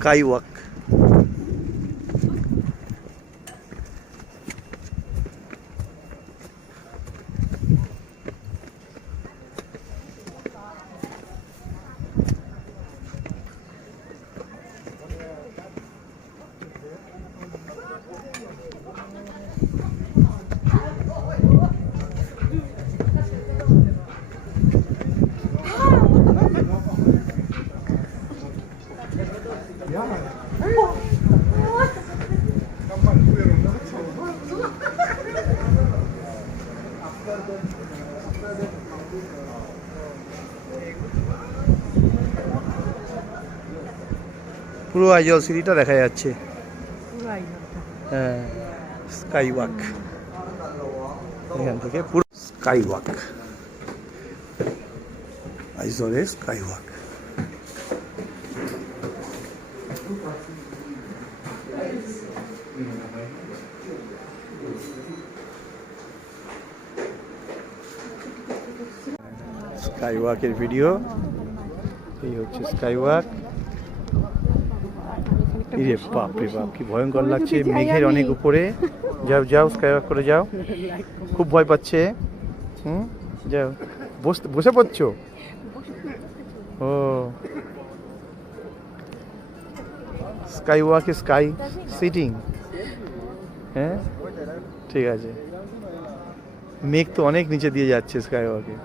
Sky walk. পুরো আইজল সিটিটা দেখা যাচ্ছে। হ্যাঁ, স্কাই ওয়াক, এখান থেকে পুরো স্কাই ওয়াক, আইজলের স্কাই ওয়াক। স্কাই ওয়াকের ভিডিও, এই হচ্ছে স্কাই ওয়াক। ইরে বাপ রে বাপ, কি ভয়ঙ্কর লাগছে, মেঘের অনেক উপরে। যাও যাও, স্কাই ওয়াক করে যাও। খুব ভয় পাচ্ছে। যাও, বসে পড়ছো? ও, স্কাই ওয়াকে স্কাই সিটিং। হ্যাঁ, ঠিক আছে। মেঘ তো অনেক নিচে দিয়ে যাচ্ছে স্কাই ওয়াকে।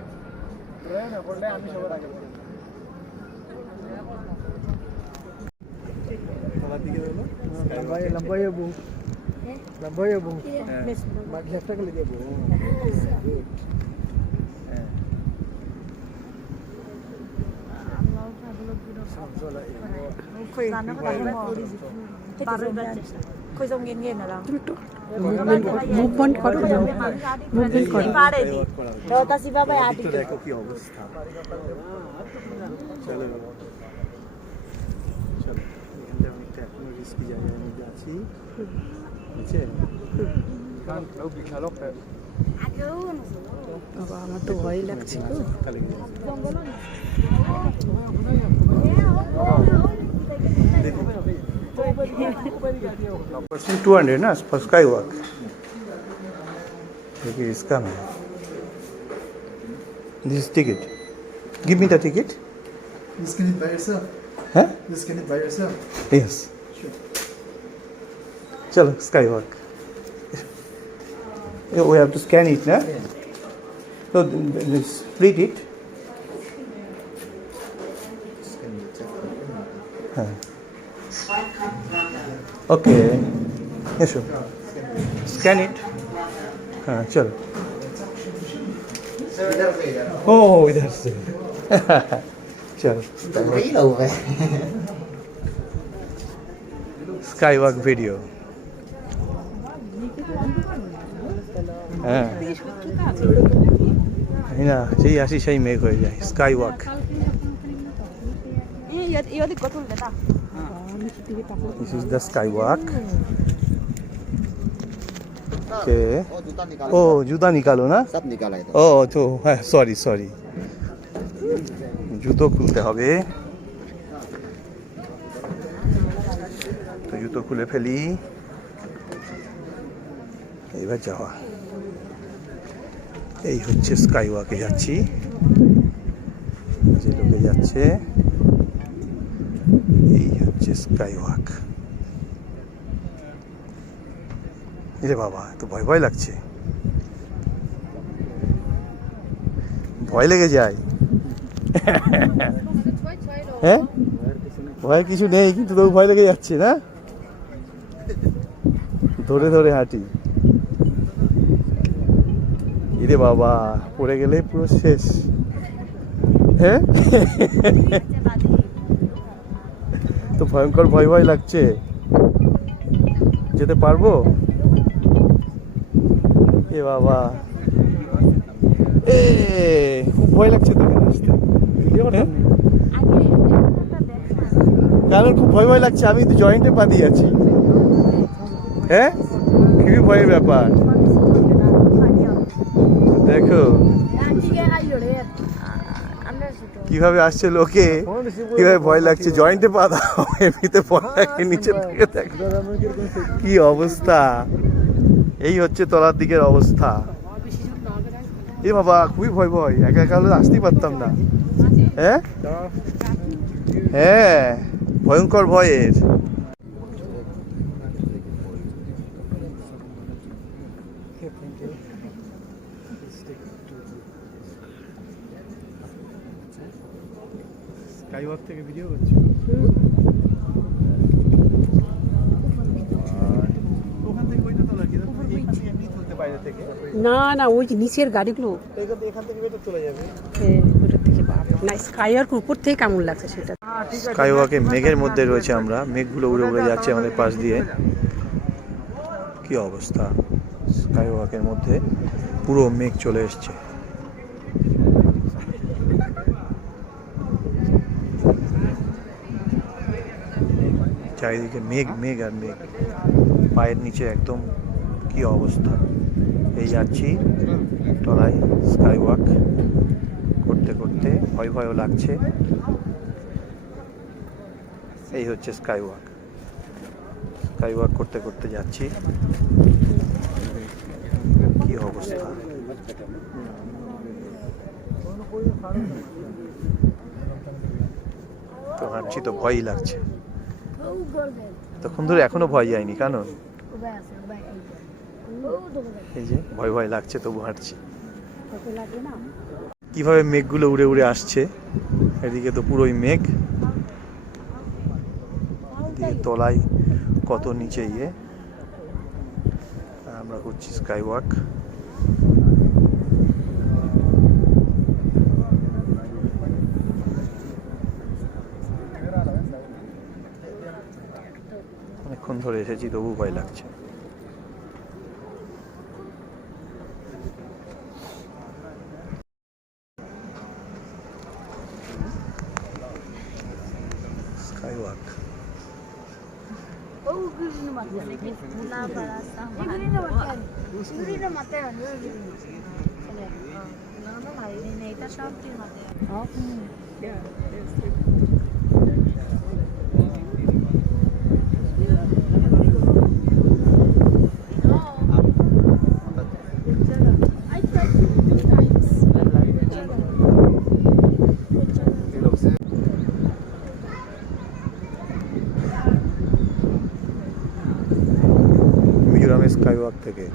लंबाई है वो, लंबाई है वो, लेफ्ट के लिए वो। कोई जो nghiন nghiন না মুভমেন্ট করো, মুভমেন্ট করো। পারে দি তো তাসি বাবা আটি দেখো কি অবস্থা। চলো চলো, এখানটা অনেকটা এখনো রিস্কি জায়গার মধ্যে আছি। নিচে বাবা, আমার তো ভয় লাগছে তো। Person 200 na for skywalk. Okay, it's coming. This is ticket. Give me the ticket. You scan it by yourself? Huh? You scan it by yourself? Yes. Sure. Chalo, skywalk. Yeah, we have to scan it, na? Yeah. So, split it. Scan it. Huh. Okay. Yes, sure. Scan it. हाँ चलो। Oh इधर से। चलो। Skywalk video। हाँ। ना जी ऐसी सही मेघ हो जाए Skywalk। ये दिक्कत हो लेता। This is the Skywalk। Okay। ओ जूता निकालो ना। सब निकाला है तो। ও তো হ্যাঁ, সরি সরি, জুতো খুলতে হবে। তো জুতো খুলে ফেলি, এবার যাওয়া। এই হচ্ছে স্কাই ওয়াকে যাচ্ছি, যে লোকে যাচ্ছে। এই হচ্ছে স্কাই ওয়াক। এরে বাবা, তো ভয় ভয় লাগছে, ভয় লেগে যায়। হ্যাঁ, ভয়ের কিছু নেই, কিন্তু তবু ভয় লেগে যাচ্ছে না। ধরে ধরে হাঁটি। এরে বাবা, পড়ে গেলে পুরো শেষ। হ্যাঁ, তো ভয়ঙ্কর ভয় ভয় লাগছে। যেতে পারবো? এ বাবা, খুব ভয় লাগছে তো আসতে। কারণ খুব ভয় ভয় লাগছে, আমি তো জয়েন্টে পা দিয়ে আছি। হ্যাঁ, খুবই ভয়ের ব্যাপার। দেখো কিভাবে আসছে লোকে, কিভাবে ভয় লাগছে, জয়েন্টে পা দাও, এমনিতে ভয় লাগে নিচে থেকে দেখ কি অবস্থা। এই হচ্ছে তলার দিকের অবস্থা। এ বাবা খুবই ভয় ভয়, একা একা হলে আসতেই পারতাম না। হ্যাঁ হ্যাঁ, ভয়ঙ্কর ভয়ের। স্কাইওয়াক থেকে ভিডিও করছি। ওখান থেকে ওইটা তোলা কি এখান থেকে এমনি তুলতে বাইরে থেকে, না না, ওই যে নিচের গাড়িগুলো এখান থেকে বেটা চলে যাবে। ওটার থেকে না, স্কাইওয়ার্ক উপর থেকে কেমন লাগছে সেটা। স্কাইওয়াকে মেঘের মধ্যে রয়েছে আমরা, মেঘগুলো উড়ে উড়ে যাচ্ছে আমাদের পাশ দিয়ে। কি অবস্থা, স্কাইওয়াকের মধ্যে পুরো মেঘ চলে এসছে। চারিদিকে মেঘ মেঘ আর মেঘ, পায়ের নিচে একদম কি অবস্থা। এই যাচ্ছি তলায় স্কাইওয়াক করতে করতে, ভয় ভয়ও লাগছে। এই হচ্ছে স্কাইওয়াক, স্কাইওয়াক করতে করতে যাচ্ছি। কি অবস্থা, তো হাঁটছি তো ভয়ই লাগছে। তখন ধরে এখনো ভয় যায়নি, কেন এই যে ভয় ভয় লাগছে তবু হাঁটছি। কিভাবে মেঘগুলো উড়ে উড়ে আসছে, এদিকে তো পুরোই মেঘ, দিয়ে তলায় কত নিচে ইয়ে। আমরা করছি স্কাইওয়াক। অনেকক্ষণ ধরে এসেছি তবু ভয় লাগছে। স্কাইওয়াক মিজোরামের স্কাইওয়াক থেকে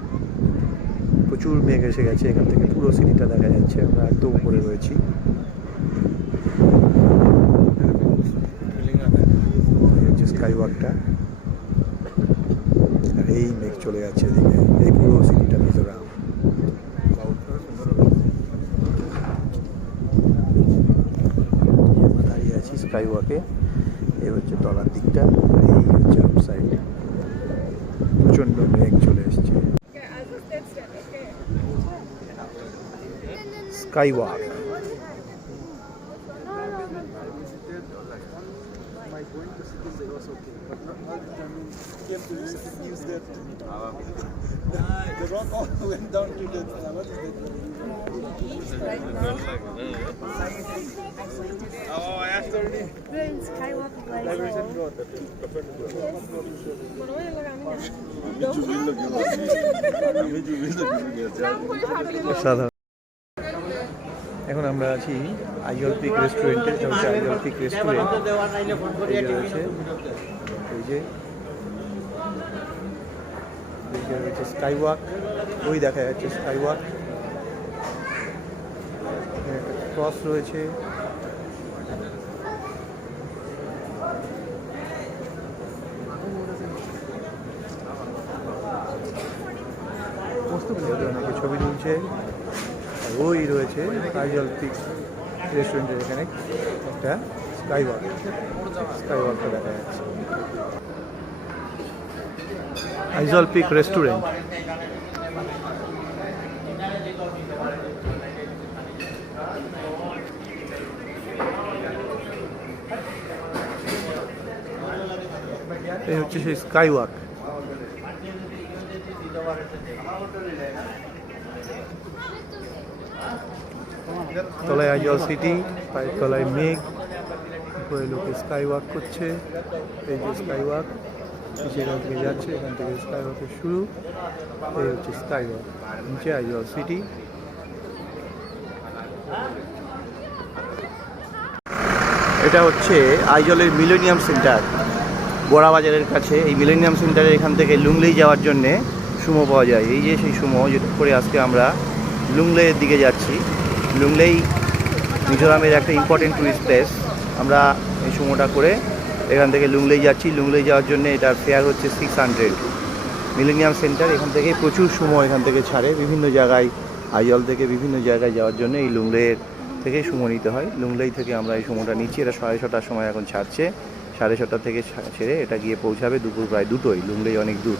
প্রচুর মেঘ এসে গেছে, এখান থেকে পুরো সিটিটা দেখা যাচ্ছে। আমরা একদম উপরে রয়েছি। এই হচ্ছে স্কাইওয়াকটা, আর এই মেঘ চলে যাচ্ছে এদিকে, এই পুরো সিটিটা মিজোরাম। আমরা দাঁড়িয়ে আছি স্কাইওয়াকে। এই হচ্ছে তলার দিকটা, আর এই হচ্ছে আউটসাইড। প্রচন্ড মেঘ চলে এসছে। Skywalk The rock all went down to the what is that? Oh, I asked already. সাধারণ। এখন আমরা আছি আইজল পিক রেস্টুরেন্টে। এটা হচ্ছে আইজল পিক রেস্টুরেন্ট। রয়েছে এই যে রয়েছে স্কাইওয়াক, ওই দেখা যাচ্ছে স্কাইওয়াক, ক্রস রয়েছে। অনেকে ছবি তুলছে। ওই রয়েছে আইজল পিক রেস্টুরেন্টের এখানে একটা স্কাইওয়াক, স্কাইওয়াকটা দেখা যাচ্ছে। Aizawl peak restaurant. এই হচ্ছে সেই স্কাইওয়াক। তলায় আইজল সিটি, পায়ের তলায় মেঘ, উপরে লোকে স্কাই ওয়াক করছে। এই যে স্কাই ওয়াক সেখান থেকে যাচ্ছে, এখান থেকে স্কাই ওয়াকের শুরু। এই হচ্ছে স্কাই ওয়াক, নিচে আইজল সিটি। এটা হচ্ছে আইজলের মিলেনিয়াম সেন্টার, বড়াবাজারের কাছে। এই মিলেনিয়াম সেন্টারে এখান থেকে লুংলেই যাওয়ার জন্যে সুমো পাওয়া যায়। এই যে সেই সুমো, যেটা করে আজকে আমরা লুংলেইয়ের দিকে যাচ্ছি। লুংলেই মিজোরামের একটা ইম্পর্টেন্ট টুরিস্ট প্লেস। আমরা এই সুমোটা করে এখান থেকে লুংলেই যাচ্ছি। লুংলেই যাওয়ার জন্য এটার ফেয়ার হচ্ছে 600। মিলেনিয়াম সেন্টার, এখান থেকে প্রচুর সুমো এখান থেকে ছাড়ে বিভিন্ন জায়গায়, আইজল থেকে বিভিন্ন জায়গায় যাওয়ার জন্য এই লুংলেইয়ের থেকে সুমো নিতে হয়। লুংলেই থেকে আমরা এই সুমোটা নিচ্ছি। এটা 6:30টার সময় এখন ছাড়ছে। 6:30 থেকে ছেড়ে এটা গিয়ে পৌঁছাবে দুপুর প্রায় 2টোয়। লুংলেই অনেক দূর।